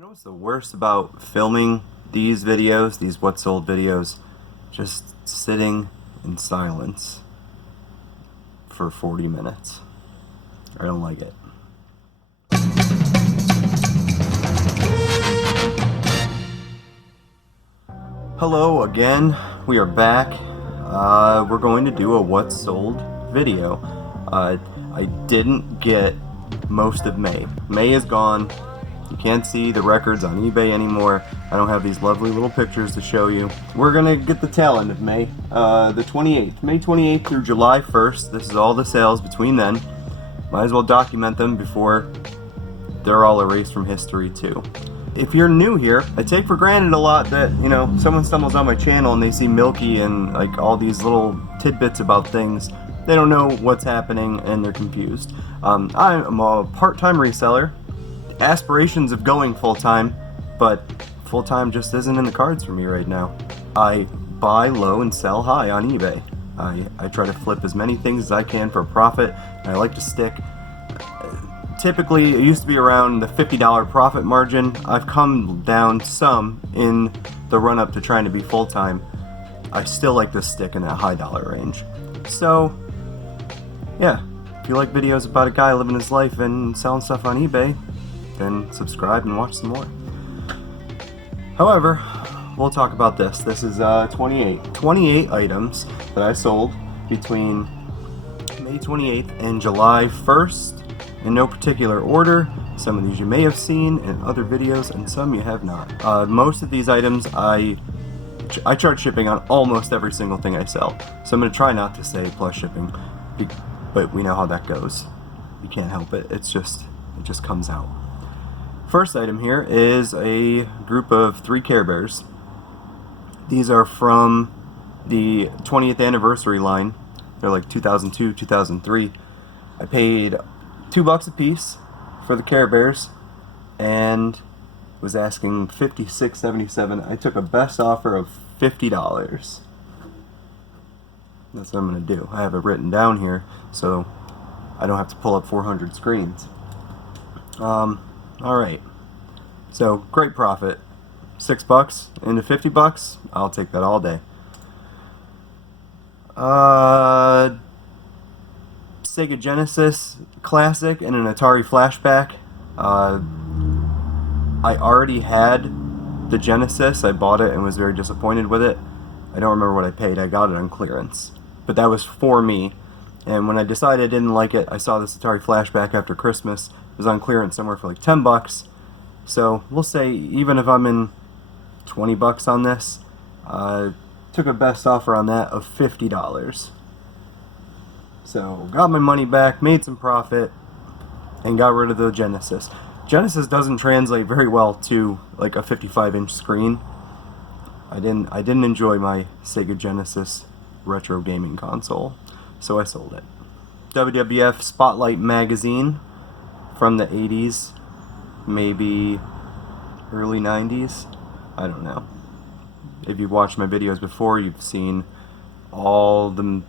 You know what's the worst about filming these videos, these what sold videos? Just sitting in silence for 40 minutes. I don't like it. Hello again, we are back. We're going to do a what sold video. I didn't get most of May. May is gone. You can't see the records on eBay anymore. I don't have these lovely little pictures to show you. We're gonna get the tail end of May, the 28th. May 28th through July 1st. This is all the sales between then. Might as well document them before they're all erased from history too. If you're new here, I take for granted a lot that, you know, someone stumbles on my channel and they see Milky and like all these little tidbits about things. They don't know what's happening and they're confused. I'm a part-time reseller. Aspirations of going full-time, but full-time just isn't in the cards for me right now. I buy low and sell high on eBay. I try to flip as many things as I can for a profit, and I like to stick. Typically, it used to be around the $50 profit margin. I've come down some in the run-up to trying to be full-time. I still like to stick in that high dollar range. So, yeah, if you like videos about a guy living his life and selling stuff on eBay, then subscribe and watch some more. However, we'll talk about this. This is 28 items that I sold between May 28th and July 1st in no particular order. Some of these you may have seen in other videos and some you have not. Most of these items I charge shipping on almost every single thing I sell. So I'm going to try not to say plus shipping, but we know how that goes. You can't help it. It just comes out. First item here is a group of 3 Care Bears. These are from the 20th anniversary line. They're like 2002, 2003. I paid $2 a piece for the Care Bears and was asking $56.77. I took a best offer of $50. That's what I'm going to do. I have it written down here so I don't have to pull up 400 screens. Alright, so great profit. $6 into $50, I'll take that all day. Sega Genesis Classic and an Atari Flashback. I already had the Genesis. I bought it and was very disappointed with it. I don't remember what I paid. I got it on clearance. But that was for me. And when I decided I didn't like it, I saw this Atari Flashback after Christmas. It was on clearance somewhere for like $10. So we'll say even if I'm in $20 on this, took a best offer on that of $50. So got my money back, made some profit, and got rid of the Genesis. Genesis doesn't translate very well to like a 55-inch screen. I didn't enjoy my Sega Genesis retro gaming console, so I sold it. WWF Spotlight magazine from the 80s, maybe early 90s. I don't know. If you've watched my videos before, you've seen all the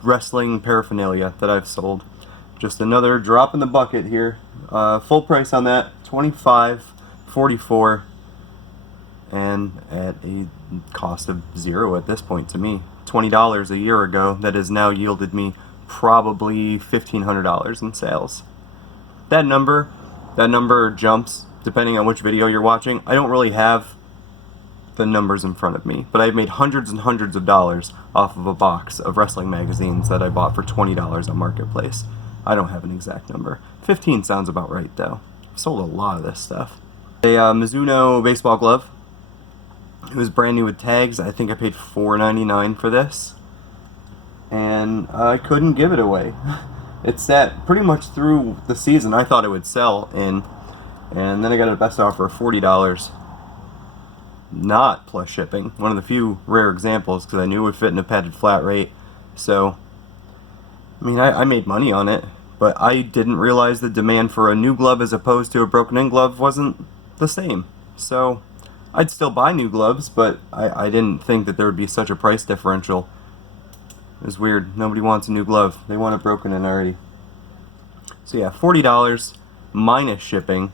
wrestling paraphernalia that I've sold. Just another drop in the bucket here. Full price on that, $25.44, and at a cost of $0 at this point to me. $20 a year ago, that has now yielded me probably $1,500 in sales. That number jumps depending on which video you're watching. I don't really have the numbers in front of me, but I've made hundreds and hundreds of dollars off of a box of wrestling magazines that I bought for $20 on Marketplace. I don't have an exact number. 15 sounds about right though. I've sold a lot of this stuff. A Mizuno baseball glove. It was brand new with tags. I think I paid $4.99 for this, and I couldn't give it away. It sat pretty much through the season. I thought it would sell in, and then I got a best offer of $40. Not plus shipping. One of the few rare examples because I knew it would fit in a padded flat rate. So, I mean, I made money on it, but I didn't realize the demand for a new glove as opposed to a broken-in glove wasn't the same. So, I'd still buy new gloves, but I didn't think that there would be such a price differential. It was weird. Nobody wants a new glove. They want it broken in already. So yeah, $40 minus shipping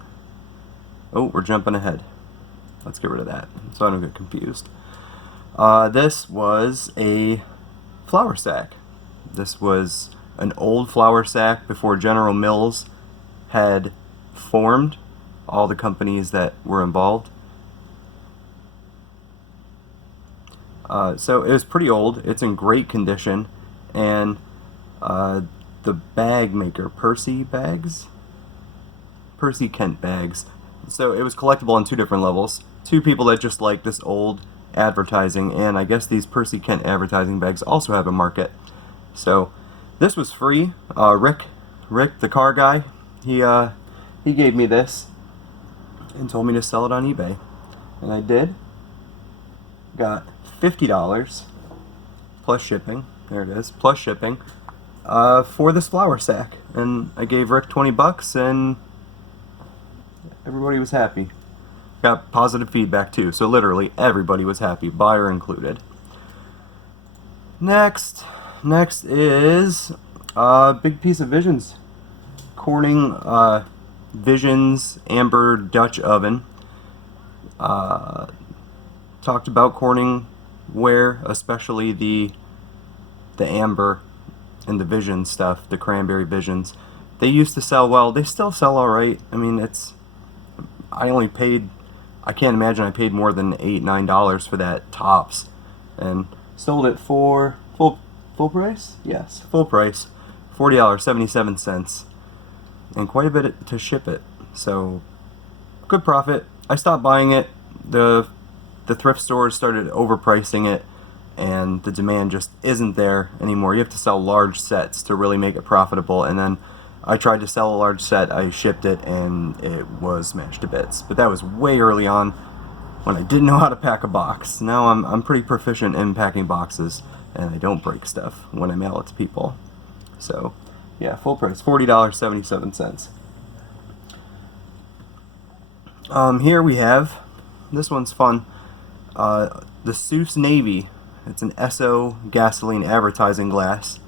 Oh, we're jumping ahead. Let's get rid of that so I don't get confused. This was a flour sack. This was an old flour sack before General Mills had formed all the companies that were involved. So it was pretty old. It's in great condition, and the bag maker, Percy Kent Bags. So it was collectible on 2 different levels. 2 people that just like this old advertising, and I guess these Percy Kent advertising bags also have a market. So this was free. Rick, the car guy, he gave me this and told me to sell it on eBay, and I did. Got $50 plus shipping. There it is, plus shipping for this flour sack, and I gave Rick 20 bucks, and everybody was happy. Got positive feedback too, so literally everybody was happy, buyer included. Next is a big piece of Visions. Corning Visions Amber Dutch Oven. Talked about Corning ware, especially the Amber and the Vision stuff, the Cranberry Visions. They used to sell well. They still sell alright. I mean, I can't imagine I paid more than $8-9 for that tops, and sold it for full price? Yes, full price, $40.77, and quite a bit to ship it. So good profit. I stopped buying it. The thrift stores started overpricing it, and the demand just isn't there anymore. You have to sell large sets to really make it profitable, and then I tried to sell a large set, I shipped it, and it was smashed to bits. But that was way early on when I didn't know how to pack a box. Now I'm pretty proficient in packing boxes, and I don't break stuff when I mail it to people. So yeah, full price, $40.77. Here we have, this one's fun, the Seuss Navy. It's an Esso gasoline advertising glass.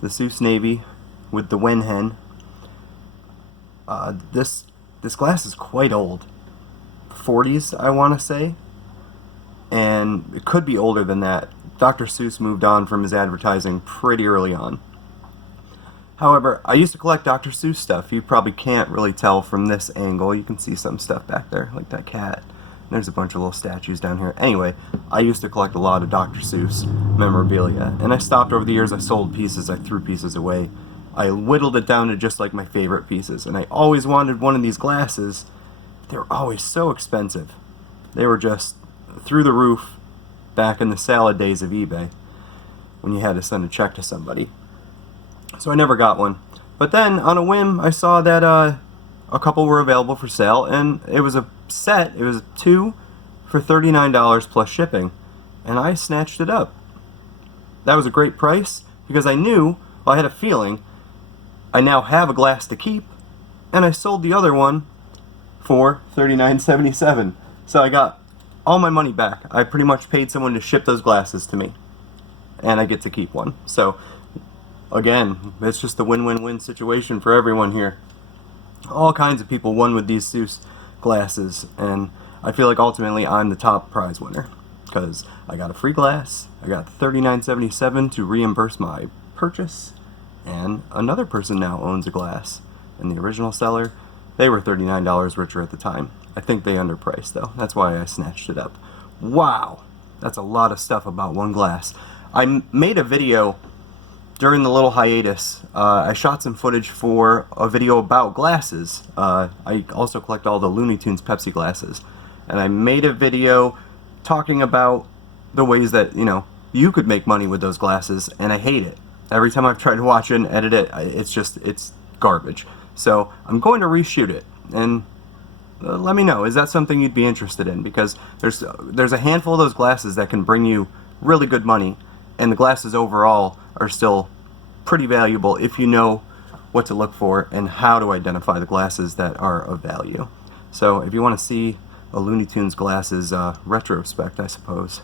The Seuss Navy with the Wen Hen. This glass is quite old, 40s I want to say, and it could be older than that. Dr. Seuss moved on from his advertising pretty early on. However, I used to collect Dr. Seuss stuff. You probably can't really tell from this angle. You can see some stuff back there, like that cat. There's a bunch of little statues down here. Anyway, I used to collect a lot of Dr. Seuss memorabilia, and I stopped over the years. I sold pieces, I threw pieces away. I whittled it down to just like my favorite pieces, and I always wanted one of these glasses. They were always so expensive. They were just through the roof back in the salad days of eBay when you had to send a check to somebody. So I never got one. But then, on a whim, I saw that a couple were available for sale, and it was a set. It was 2 for $39 plus shipping, and I snatched it up. That was a great price because I knew, well, I had a feeling, I now have a glass to keep, and I sold the other one for $39.77. So I got all my money back. I pretty much paid someone to ship those glasses to me, and I get to keep one. So again, it's just a win-win-win situation for everyone here. All kinds of people won with these Seuss glasses, and I feel like ultimately I'm the top prize winner because I got a free glass, I got $39.77 to reimburse my purchase, and another person now owns a glass. And the original seller, they were $39 richer at the time. I think they underpriced though. That's why I snatched it up. Wow, that's a lot of stuff about one glass. I made a video during the little hiatus. I shot some footage for a video about glasses. I also collect all the Looney Tunes Pepsi glasses. And I made a video talking about the ways that, you could make money with those glasses, and I hate it. Every time I've tried to watch it and edit it, it's garbage. So I'm going to reshoot it, and let me know, is that something you'd be interested in? Because there's a handful of those glasses that can bring you really good money, and the glasses overall are still pretty valuable if you know what to look for and how to identify the glasses that are of value. So if you want to see a Looney Tunes glasses retrospect, I suppose,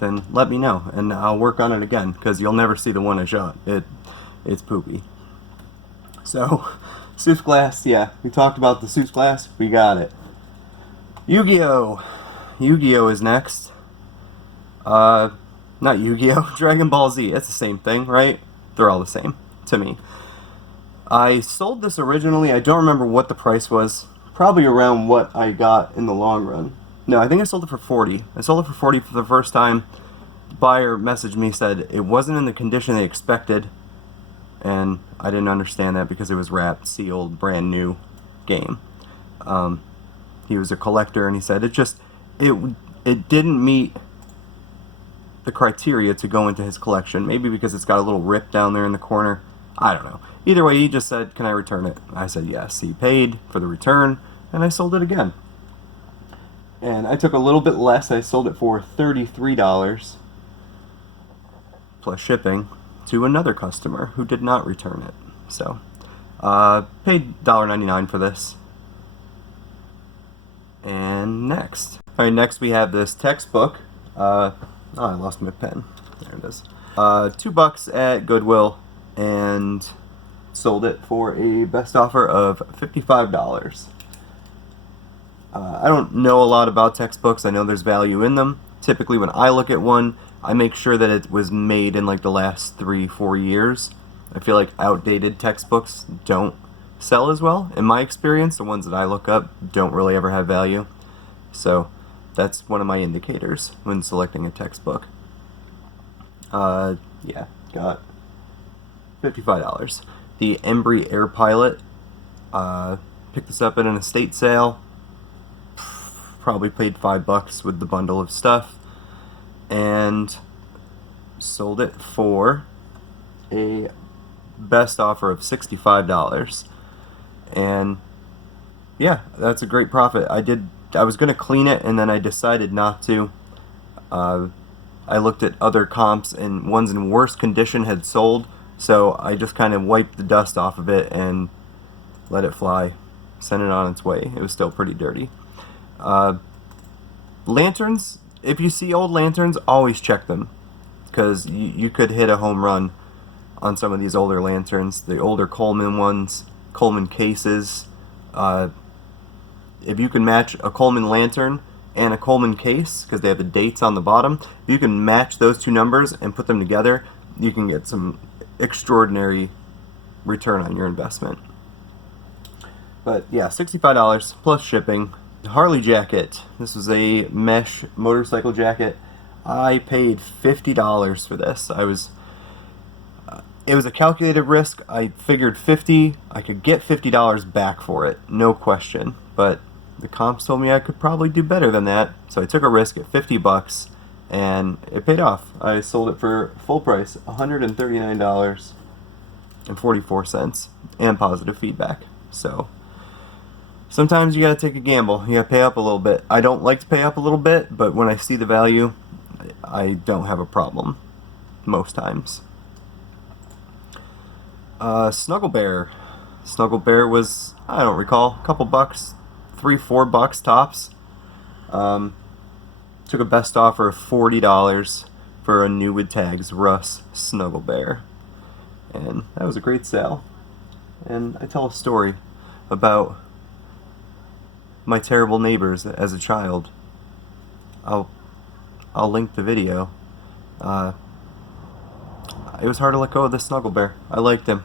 then let me know, and I'll work on it again, because you'll never see the one I shot. It's poopy. So, Seuss glass, yeah, we talked about the Seuss glass, we got it. Yu-Gi-Oh! Yu-Gi-Oh is next. Not Yu-Gi-Oh! Dragon Ball Z. It's the same thing, right? They're all the same to me. I sold this originally. I don't remember what the price was. Probably around what I got in the long run. No, I think I sold it for 40. I sold it for 40 for the first time. The buyer messaged me, said it wasn't in the condition they expected, and I didn't understand that because it was wrapped, sealed, brand new game. He was a collector, and he said it didn't meet the criteria to go into his collection. Maybe because it's got a little rip down there in the corner. I don't know. Either way, he just said, "Can I return it?" I said yes. He paid for the return, and I sold it again. And I took a little bit less. I sold it for $33 plus shipping to another customer who did not return it. So, paid $1.99 for this. And next. Alright, next we have this textbook. I lost my pen. There it is. $2 at Goodwill, and sold it for a best offer of $55. I don't know a lot about textbooks. I know there's value in them. Typically when I look at one, I make sure that it was made in like the last 3-4 years. I feel like outdated textbooks don't sell as well. In my experience, the ones that I look up don't really ever have value. So that's one of my indicators when selecting a textbook. Yeah, got $55. The Embry Air Pilot. Picked this up at an estate sale. Probably paid $5 with the bundle of stuff, and sold it for a best offer of $65. And yeah, that's a great profit. I was gonna clean it, and then I decided not to. I looked at other comps, and ones in worse condition had sold, so I just kind of wiped the dust off of it and let it fly, sent it on its way. It was still pretty dirty. Lanterns, if you see old lanterns, always check them, because you could hit a home run on some of these older lanterns, the older Coleman ones, Coleman cases. If you can match a Coleman lantern and a Coleman case, because they have the dates on the bottom, if you can match those two numbers and put them together, you can get some extraordinary return on your investment. But yeah, $65 plus shipping. Harley jacket. This was a mesh motorcycle jacket. I paid $50 for this. It was a calculated risk. I figured I could get $50 back for it, no question. But the comps told me I could probably do better than that, so I took a risk at $50, and it paid off. I sold it for full price, $139.44, and positive feedback. So sometimes you gotta take a gamble. You gotta pay up a little bit. I don't like to pay up a little bit, but when I see the value, I don't have a problem most times. Snuggle Bear. Snuggle Bear was, I don't recall, a couple bucks, $3-4 tops. Took a best offer of $40 for a new with tags Russ Snuggle Bear, and that was a great sale. And I tell a story about my terrible neighbors as a child. I'll link the video. It was hard to let go of the Snuggle Bear. I liked him,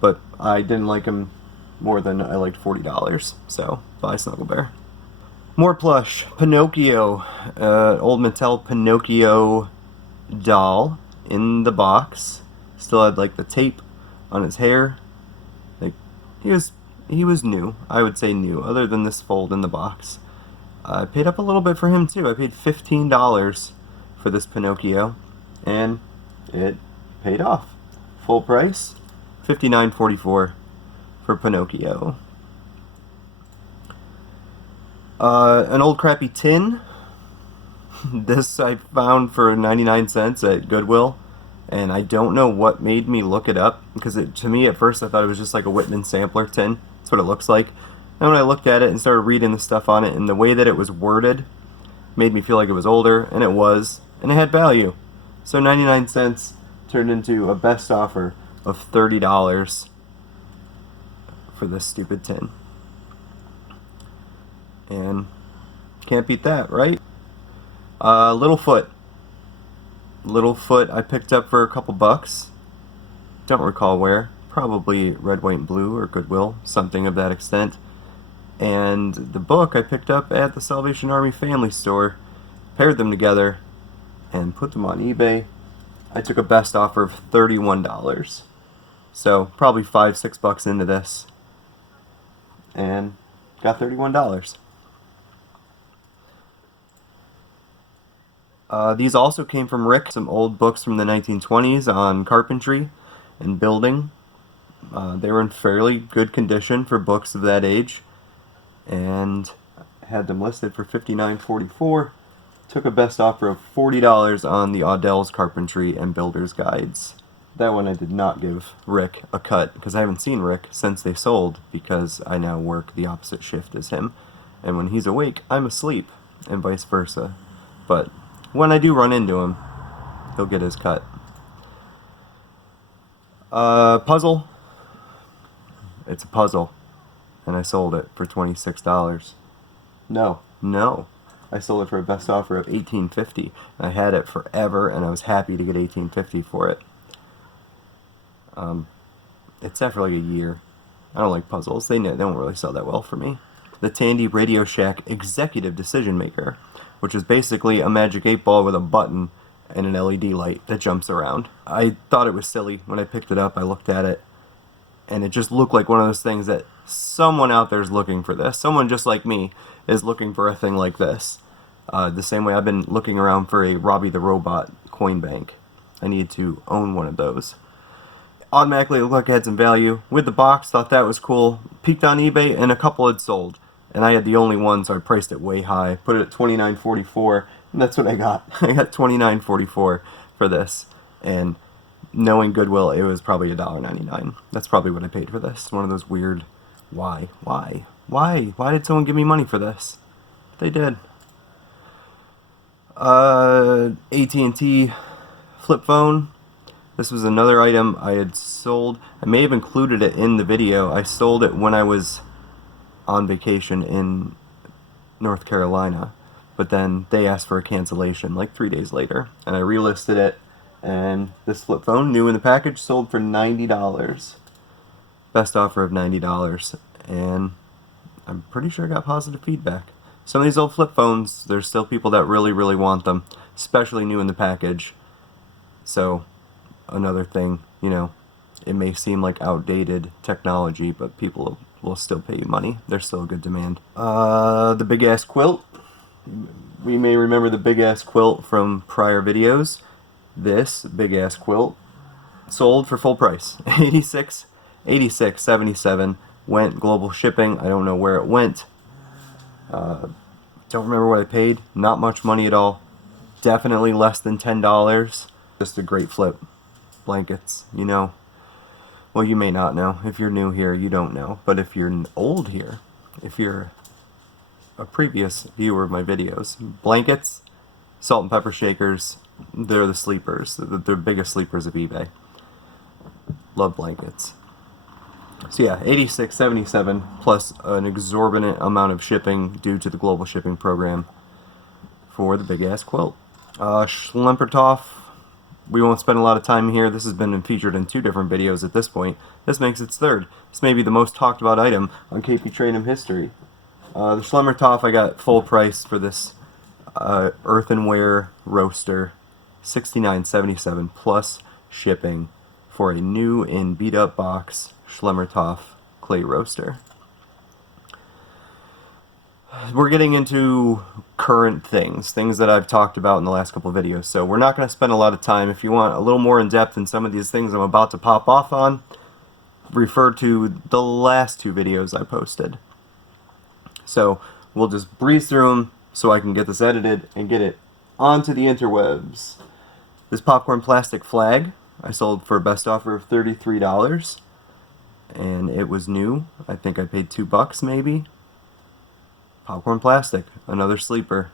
but I didn't like him more than I liked $40. So buy Snuggle Bear. More plush. Pinocchio, old Mattel Pinocchio doll in the box. Still had like the tape on his hair. Like he was new. I would say new, other than this fold in the box. I paid up a little bit for him too. I paid $15 for this Pinocchio, and it paid off. Full price, $59.44 for Pinocchio. An old crappy tin. This I found for 99 cents at Goodwill, and I don't know what made me look it up, because to me at first I thought it was just like a Whitman sampler tin. That's what it looks like. And when I looked at it and started reading the stuff on it, and the way that it was worded made me feel like it was older, and it was, and it had value. So 99 cents turned into a best offer of $30 for this stupid tin. And Can't beat that, right? Littlefoot. Littlefoot I picked up for a couple bucks. Don't recall where. Probably Red, White, and Blue or Goodwill, something of that extent. And the book I picked up at the Salvation Army Family Store, paired them together, and put them on eBay. I took a best offer of $31. So probably $5-6 into this, and got $31. These also came from Rick, some old books from the 1920s on carpentry and building. They were in fairly good condition for books of that age, and had them listed for $59.44. Took a best offer of $40 on the Audell's Carpentry and Builder's Guides. That one I did not give Rick a cut, because I haven't seen Rick since they sold, because I now work the opposite shift as him. And when he's awake, I'm asleep, and vice versa. But when I do run into him, he'll get his cut. Puzzle. It's a puzzle. And I sold it for $26. No. I sold it for a best offer of $18.50. I had it forever, and I was happy to get $18.50 for it. It sat for like a year. I don't like puzzles. They don't really sell that well for me. The Tandy Radio Shack Executive Decision Maker, which is basically a magic 8-ball with a button and an LED light that jumps around. I thought it was silly when I picked it up. I looked at it, and it just looked like one of those things that someone out there is looking for this. Someone just like me is looking for a thing like this. The same way I've been looking around for a Robbie the Robot coin bank. I need to own one of those. Automatically it looked like it had some value. With the box, thought that was cool. Peeked on eBay, and a couple had sold. And I had the only one, so I priced it way high. Put it at $29.44, and that's what I got. I got $29.44 for this. And knowing Goodwill, it was probably $1.99. That's probably what I paid for this. One of those weird, why did someone give me money for this? They did. AT&T flip phone. This was another item I had sold. I may have included it in the video. I sold it when I was on vacation in North Carolina, but then they asked for a cancellation like 3 days later, and I relisted it, and this flip phone, new in the package, sold for $90. Best offer of $90, and I'm pretty sure I got positive feedback. Some of these old flip phones, there's still people that really, really want them, especially new in the package. So another thing, you know, it may seem like outdated technology, but people will still pay you money. There's still a good demand. The big ass quilt. We may remember the big ass quilt from prior videos. This big ass quilt sold for full price. $86.77. Went global shipping. I don't know where it went. Don't remember what I paid. Not much money at all. Definitely less than $10. Just a great flip. Blankets, you know. Well, you may not know. If you're new here, you don't know. But if you're old here, if you're a previous viewer of my videos, blankets, salt and pepper shakers, they're the sleepers. They're the biggest sleepers of eBay. Love blankets. So yeah, $86.77 plus an exorbitant amount of shipping due to the global shipping program for the big ass quilt. Schlempertoff. We won't spend a lot of time here. This has been featured in 2 different videos at this point. This makes its 3rd. This may be the most talked about item on KP Trainum history. The Schlemmertoff, I got full price for this earthenware roaster, $69.77 plus shipping for a new and beat up box Schlemmertoff clay roaster. We're getting into current things that I've talked about in the last couple of videos, so we're not going to spend a lot of time. If you want a little more in depth in some of these things I'm about to pop off on, refer to the last 2 videos I posted. So we'll just breeze through them so I can get this edited and get it onto the interwebs. This popcorn plastic flag I sold for a best offer of $33, and it was new. I think I paid $2 maybe. Popcorn plastic, another sleeper.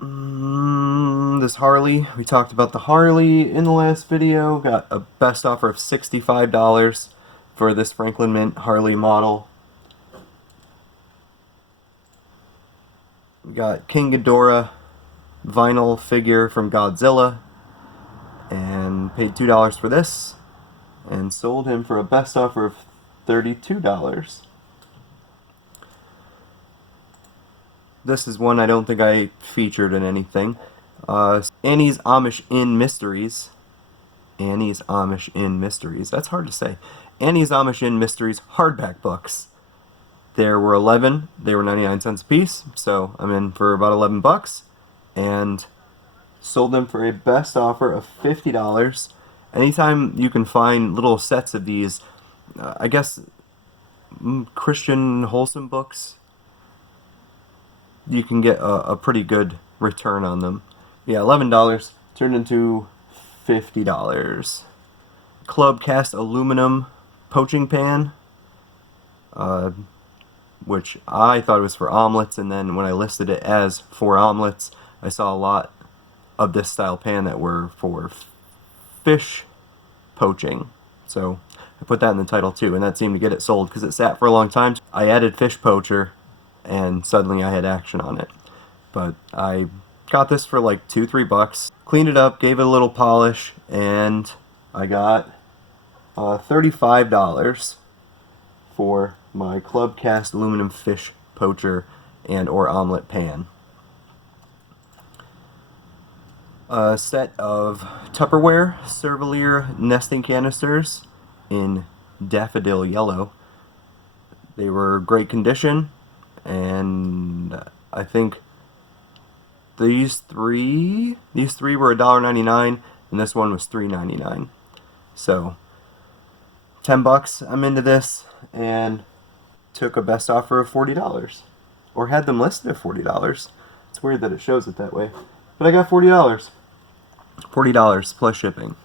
This Harley, we talked about the Harley in the last video. Got a best offer of $65 for this Franklin Mint Harley model. We got King Ghidorah vinyl figure from Godzilla, and paid $2 for this, and sold him for a best offer of $32. This is one I don't think I featured in anything. Annie's Amish Inn Mysteries. Annie's Amish Inn Mysteries. That's hard to say. Annie's Amish Inn Mysteries hardback books. There were 11. They were 99 cents a piece, so I'm in for about 11 bucks. And sold them for a best offer of $50. Anytime you can find little sets of these, I guess, Christian wholesome books, you can get a pretty good return on them. Yeah, $11 turned into $50. Club cast aluminum poaching pan, which I thought it was for omelets, and then when I listed it as for omelets, I saw a lot of this style pan that were for fish poaching. So I put that in the title too, and that seemed to get it sold because it sat for a long time. I added fish poacher, and suddenly I had action on it. But I got this for like $2-3 bucks. Cleaned it up, gave it a little polish, and I got $35 for my club cast aluminum fish poacher and or omelet pan. A set of Tupperware Cervelier nesting canisters in daffodil yellow. They were great condition, and I think these three were $1.99, and this one was $3.99. So 10 bucks. I'm into this, and took a best offer of $40, or had them listed at $40. It's weird that it shows it that way, but I got $40. $40 plus shipping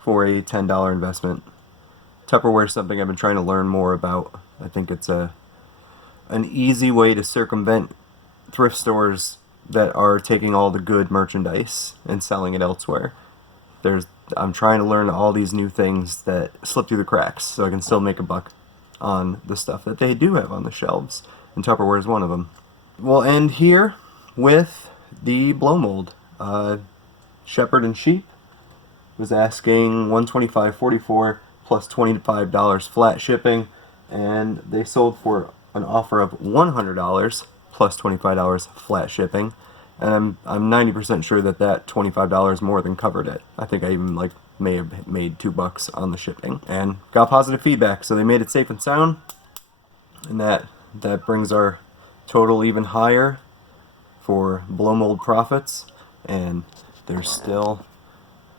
for a $10 investment. Tupperware is something I've been trying to learn more about. I think it's an easy way to circumvent thrift stores that are taking all the good merchandise and selling it elsewhere. I'm trying to learn all these new things that slip through the cracks so I can still make a buck on the stuff that they do have on the shelves, and Tupperware is one of them. We'll end here with the blow mold. Shepherd and Sheep was asking $125.44 plus $25 flat shipping, and they sold for an offer of $100 plus $25 flat shipping, and I'm 90% sure that $25 more than covered it. I think I even may have made $2 on the shipping, and got positive feedback, so they made it safe and sound, and that brings our total even higher for blow mold profits. And there's still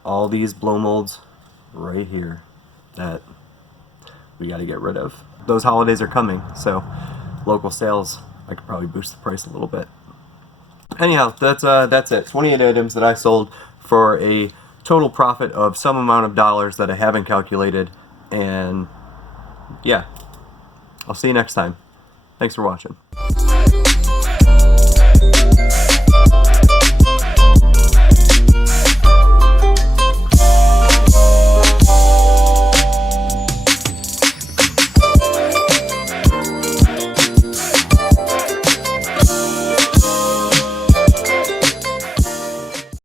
all these blow molds right here that we got to get rid of. Those holidays are coming, so local sales, I could probably boost the price a little bit. Anyhow, that's it. 28 items that I sold for a total profit of some amount of dollars that I haven't calculated. And yeah, I'll see you next time. Thanks for watching.